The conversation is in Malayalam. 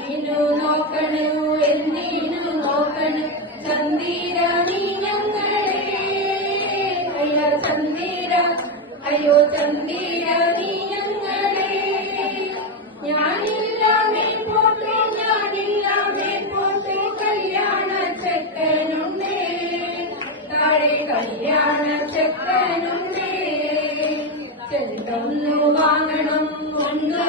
എന്തിനു നോക്കണു ചന്ദിര നീ ഞങ്ങളെ അയ്യോ ചന്ദിര നീ ഞങ്ങളെ ഞാനില്ലാമേ പോത്തു കല്യാണ ചെക്കനുണ്ടേ താഴെ കല്യാണ ചെക്കനുണ്ടേ ചെല്ലൊന്നു വാങ്ങണം ഒന്നു